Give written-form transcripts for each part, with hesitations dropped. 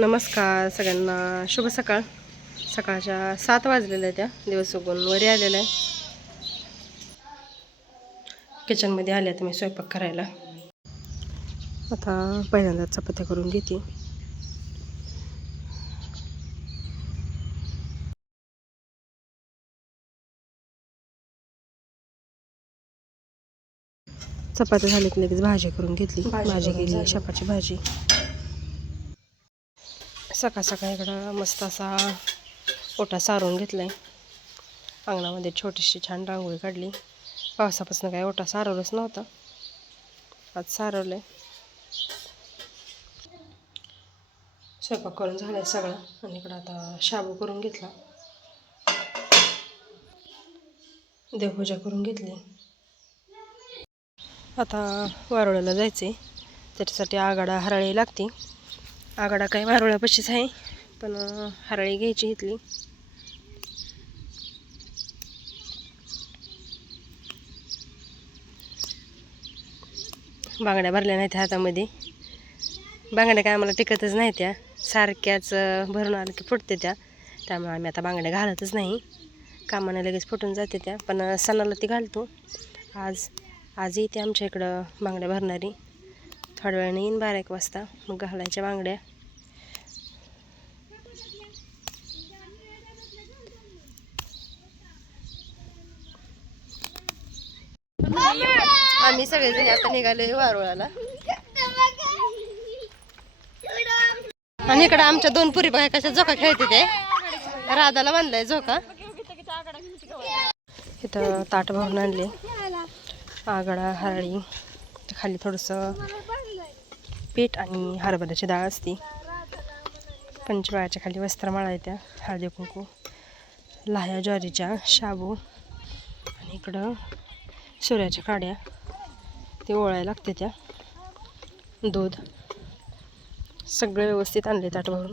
नमस्कार सगळ्यांना, शुभ सकाळ. सकाळच्या 7 वाजलेल्या त्या दिवस उगून वरी आलेला आहे. किचनमध्ये आले तर मी स्वयंपाक करायला. आता पहिल्यांदा चपात्या करून घेते. चपात्या झाली की लगेच भाजी करून घेतली. भाजी केली शेपाची भाजी. सकाळ सकाळ इकडं मस्त असा ओटा सारून घेतलाय. अंगणामध्ये छोटीशी छान रांगोळी काढली. पावसापासून काय ओटा सारवलंच नव्हता, आज सारवलंय. स्वयंपाक करून झालाय सगळं आणि इकडं आता शाबू करून घेतला. देवपूजा करून घेतली. आता वारुळ्याला जायचे, त्याच्यासाठी आघाडा हराळी लागते. आघाडा काही वारुळ्यापाशीच आहे, पण हराळी घ्यायची इथली. बांगड्या भरल्या नाहीत हातामध्ये. बांगड्या काय आम्हाला टिकतच नाही, त्या सारख्याच भरून आलं की फुटते त्या. त्यामुळे आम्ही आता बांगड्या घालतच नाही. कामाने लगेच फुटून जाते त्या, पण सणाला ती घालतो. आज येते आमच्या इकडं बांगड्या भरणारी. थोड्या वेळाने येईन 12-1 वाजता, मग घालायच्या बांगड्या. आम्ही सगळेजण आता निघाले वारुळाला. आणि इकडं आमच्या 2 पुरी बघा कशा झोका खेळते ते. राधाला बांधलाय झोका. इथं ताट भरून आणले. आघाडा हराळी, खाली थोडंसं पीठ आणि हरभऱ्याची डाळ असती. पंचबाळाच्या खाली वस्त्रमाळा येत्या, हळदी कुंकू, लाह्या ज्वारीच्या, शाबू आणि इकडं सूर्याच्या काड्या ते ओळायला लागते त्या. दूध सगळे व्यवस्थित आणले ताट भरून.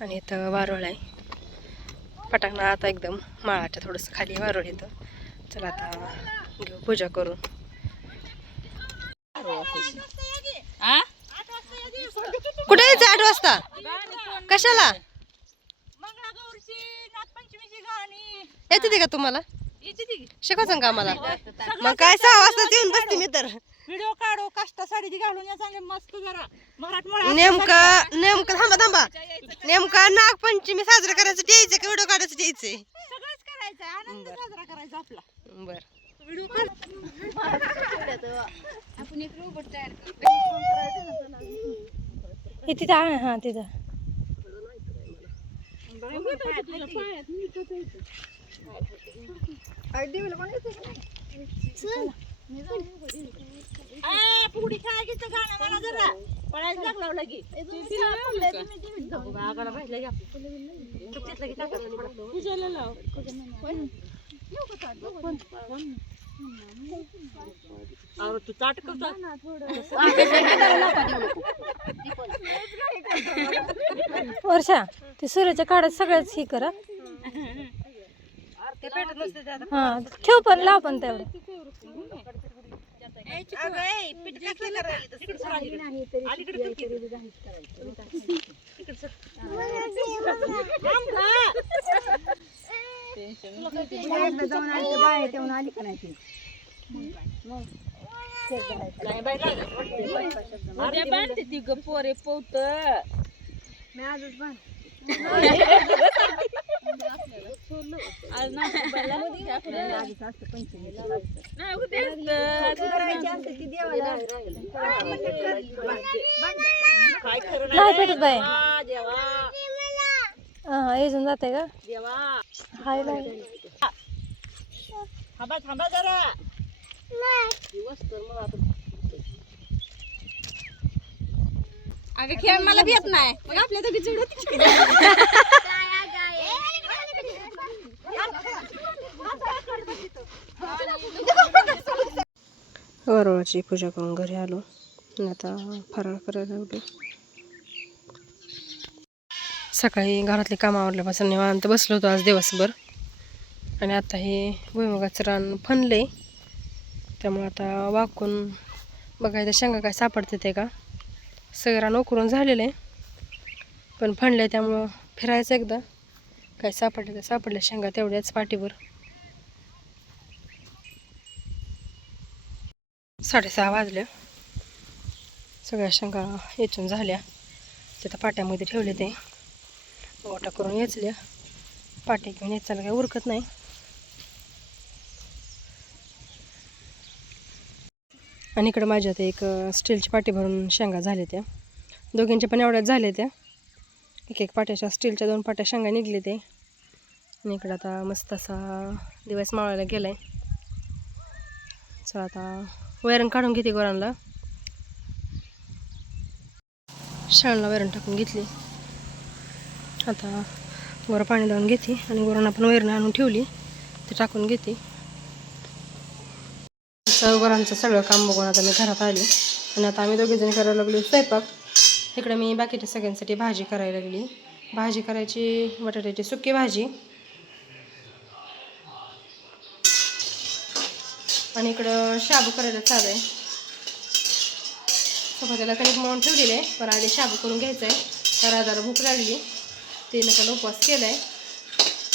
आणि इथं वारुळ आहे. पटांगणा आता एकदम माळाच्या थोडंसं खाली वारुळ येतं. चला आता घेऊ पूजा करून. कुठे यायचं 8 वाजता? कशाला येते का तुम्हाला? शिकवायचं का आम्हाला? मग काय 6 वाजता येऊन बसते मी तर. व्हिडिओ काढू, काष्टा साडी घालून या चांगले मस्त जरा मराठमोळा. नेमकं थांबा नेमका नागपंचमी साजरा करायचं यायचं का व्हिडिओ काढायचं यायचंय? सगळंच करायचं, आनंद साजरा करायचा आपला. बर. व्हिडिओ आपण एक रोबोट तयार करतो. तिथं हा तिथं फुगडी खेळायचं गाणं मला जरा पळायला लागला लगी. तू चाट करता वर्षा, ते सूर्याच्या काढत सगळ्याच हे करा. हा ठेव, पण लाव पण तेवढं. पोरे पोत येऊन जाते का देवा? हाय थांबा जरा. अगं खेळ मला भी येत नाही, मग आपल्या दोघी चिड होती. वारुळाची पूजा करून घरी आलो. आता फराळ करायला लागलो. सकाळी घरातली कामं आवरल्यापासून निवांत बसलो होतो आज दिवसभर. आणि आता हे भुईमुगाचं रान फणले, त्यामुळे आता वाकून बघायचं शेंगा काय सापडते ते का. सगळं नोकरून झालेलं आहे, पण फणलं त्यामुळं फिरायचं एकदा. काय सापडलं तर सापडलं शेंगा तेवढ्याच पाठीवर. 6:30 वाजल्या. सगळ्या शेंगा वेचून झाल्या. तिथं पाट्यामध्ये ठेवले ते गोटा करून वेचल्या. पाटे घेऊन यायचायला काही उरकत नाही. आणि इकडं माझ्यात एक स्टीलची पाटी भरून शेंगा झाल्या. त्या दोघींच्या पण एवढ्याच झाल्या. त्या एक पाट्याच्या स्टीलच्या 2 पाट्या शेंगा निघले ते. आणि इकडं आता मस्त असा दिवस मावळायला गेलाय. चला आता वैरण काढून घेते गुरांना. शाळेला वैरण टाकून घेतली. आता गुरं पाणी लावून घेते आणि गुरांना पण वैरण आणून ठेवली ते टाकून घेते. गुरांचं सगळं काम बघून आता मी घरात आली आणि आता आम्ही दोघीजणी करायला लागलो स्वयंपाक. इकडं मी बाकीच्या सगळ्यांसाठी भाजी करायला लागली. भाजी करायची बटाट्याची सुकी भाजी. आणि इकडं शाबू करायला चालू आहे. चपातीला कणिक मळून ठेवलेली आहे, पण आधी शाबू करून घ्यायचं आहे. तर राधाला भूक लागली, तिनं पण उपवास केला आहे.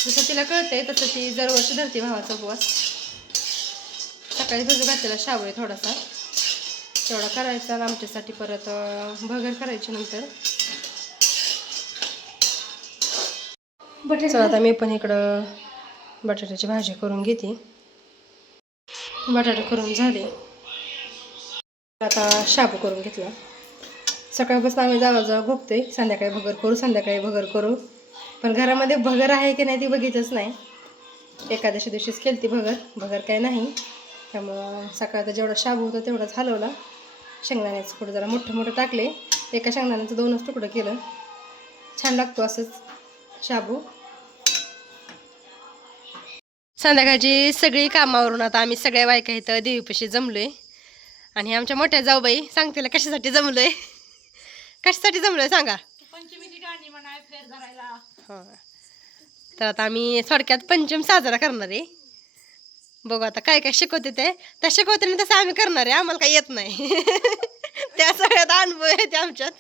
जसं तिला कळतंय तसं ती दरवर्षी धरते भावाचा उपवास. सकाळी भिजू घातलेला शाबू आहे थोडासा, तेवढा करायचा आमच्यासाठी. परत भगर करायची नंतर. चला आता मी पण इकडं बटाट्याची भाजी करून घेते. बटाटे करून झाले, आता शाबू करून घेतला. सकाळपासून आम्ही जावा भोगतोय संध्याकाळी भगर करू, संध्याकाळी भगर करू. पण घरामध्ये भगर आहे की नाही ती बघितच नाही. एकादशी दिवशीच केली ती भगर काय नाही. त्यामुळं सकाळचा जेवढा शाबू होता तेवढाच हलवला. शेंगदाण्याचं कुठं जरा मोठं मोठं टाकले. एका शेंगदाण्याचं 2च तुकडं केलं. छान लागतो असंच शाबू. संध्याकाळची सगळी कामावरून आता आम्ही सगळ्या बायका इथं देवीपाशी जमलोय. आणि आमच्या मोठ्या जाऊबाई सांगतील कशासाठी जमलोय. कशासाठी जमलोय सांगा. पंचमीची गाणी म्हणाय फेर धरायला. हां, तर आता आम्ही थोडक्यात पंचम साजरा करणार आहे. बघू आता काय काय शिकवते ते. त्या शिकवते तसं आम्ही करणार आहे. आम्हाला काही येत नाही. त्या सगळ्यात अनुभव आहे ते आमच्यात.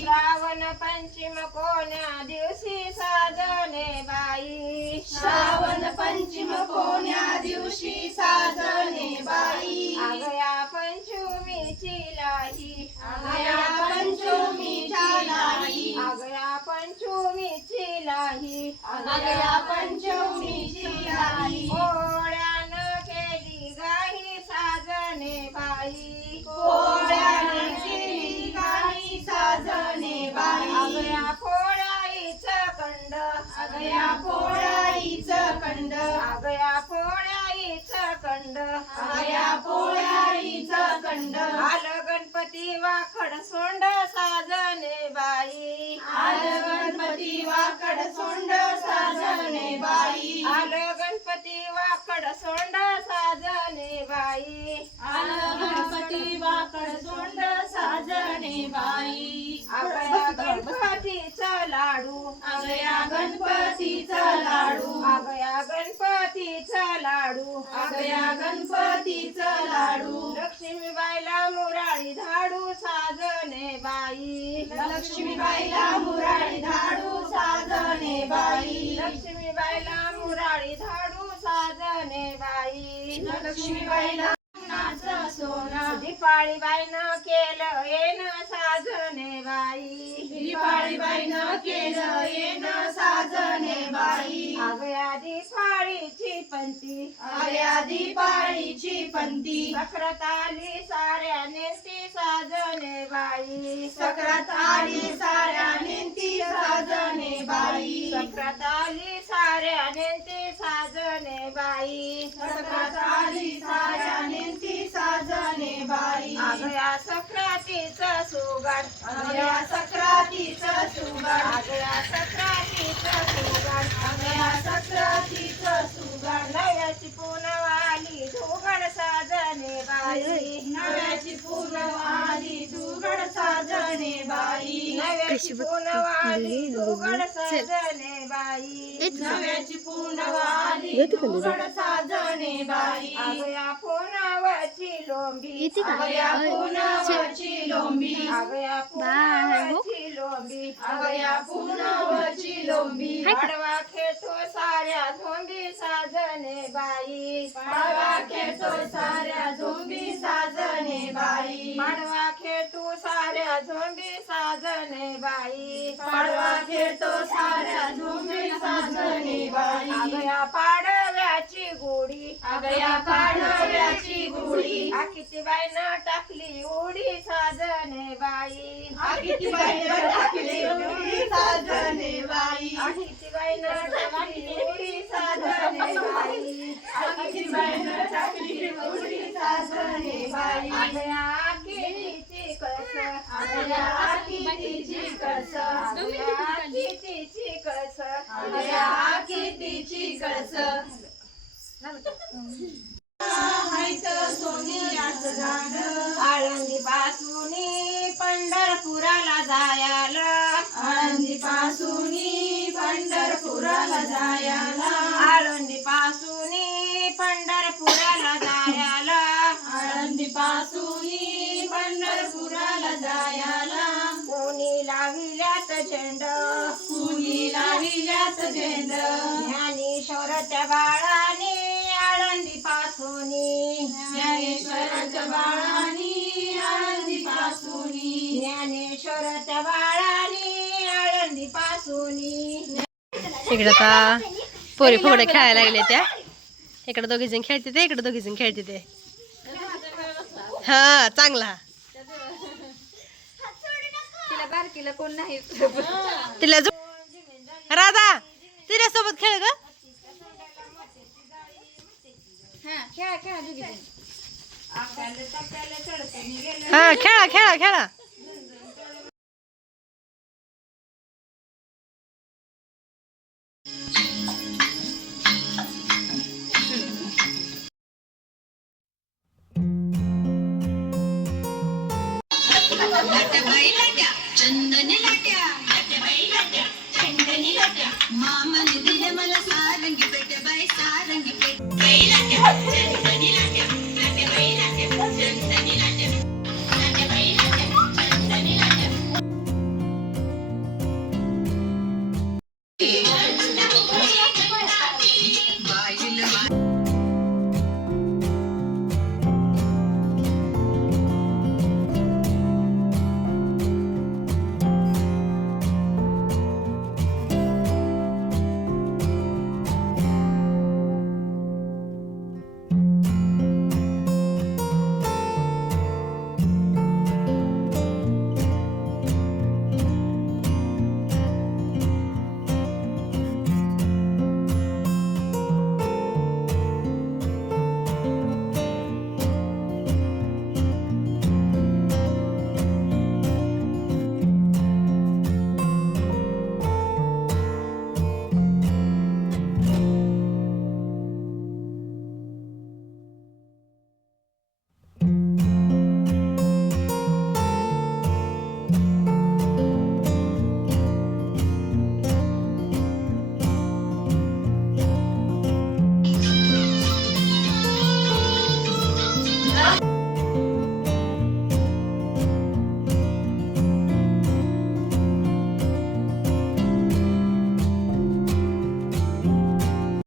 श्रावण पंचम कोण्या दिवशी साजने बाई. श्रावण पंचम कोण्या दिवशी साजने बाई. अगया पंचमीची लाही, अगया पंचमीची लाही, अगया पंचमीची लाही, अगया पंचमीची लाही. पोळ्यानं केली गाई साजने बाई. पोळ्यानं केली गाई साजने बाई. अगया पोळ्याईचं कंड, अगया पोळ्याईचं कंड, अगया पोळ्याईचं कंड, अगया पोळ्याईचं कंड. आलं गणपती वाकड सोंड साजने बाई. आलं गणपती वाकड सोंड साजने बाई. आलं गणपती वाकड सोंड साजने बाई. आलं गणपती वाकड सोंड साजने बाई. अगया गणपतीचा लाडू, अगया गणपतीचा लाडू, अगया गणपतीचा लाडू, अगया गणपतीचा लाडू. लक्ष्मीबाईला मुराळी धाडू साजने बाई. लक्ष्मीबाईला मुराळी धाडू साजने बाई. लक्ष्मीबाईला मुराळी धाडू साजने बाई. लक्ष्मीबाईला सोना. दीपाळीबाईनं केलं येन साजने बाई. दीपाळीबाईनं केलं येन साजने बाई. अगया दीपाळीची पंती, अगया दीपाळीची पंती. सक्रात आली साऱ्या नेंती साजने बाई. सक्रात आली साऱ्या नेंती साजने बाई. सक्रात आली साऱ्या नेंती साजने बाई. सक्रात आली साऱ्या नेंती साजने बाई. अगया सक्रातीचं सुगाड, अगया सक्रातीचं सुगाड, अगया सक्रातीचं सुगाड, अगया सक्रातीचं सुगाड. नव्याची पुनवाली धुगड साजने बाई. नव्याची पुनवाली धुगड साजने बाई. नव्याची पुनवाली धुगड साजने बाई. नव्याची पुनवाली उघड साजणे बाई अगया पुनवाची लोंबी अगया पुनवाची लोंबी अगया पुनवाची लोंबी अगया पुनवाची लोंबी पाडवा खेळतो साऱ्या झोंबी साजणे बाई पाडवा खेळतो साऱ्या झोंबी साजणे बाई पाडवा खेळतो साऱ्या झोंबी साजणे बाई पाडवा खेळतो साऱ्या झोंबी साजणे बाई अगया पाडव्याची गोडी अगया पाडव्याची गोडी किती बाईनं टाकली उडी साजणे बाई किती बाईनं टाकली उडी साजणे बाई किती बाईनं टाकली उडी साजणे बाई किती बाईनं टाकली उडी साजणे बाई अगया कितीची कळस अगया कितीची कळस अगया कितीची कळस अगया कितीची कळस आळंदी पासून पंढरपुराला जायला आळंदी पासून पंढरपुराला जायला आळंदी पासून पंढरपुराला जायला आळंदी पासून पंढरपुराला जायला कोणी लाविल्यात झेंड कोणी लाविल्यात झेंड ज्ञानेश्वराच्या बाळाने आळंदी पासून ज्ञानेश्वराच्या बाळाने आळंदी पासून ज्ञानेश्वराच्या बाळाने आळंदी पासून इकडं आता पोरी फुगड्या खेळायला लागले त्या इकडे दोघी जण खेळते ते इकडे दोघी जण खेळते ते हा चांगला तिला बारकीला कोण नाही तिला राधा तिच्या सोबत खेळ ग खेळा खेळा दोघी हा खेळा खेळा खेळा चंदनी लाट्या चंदनी लाट्या मामन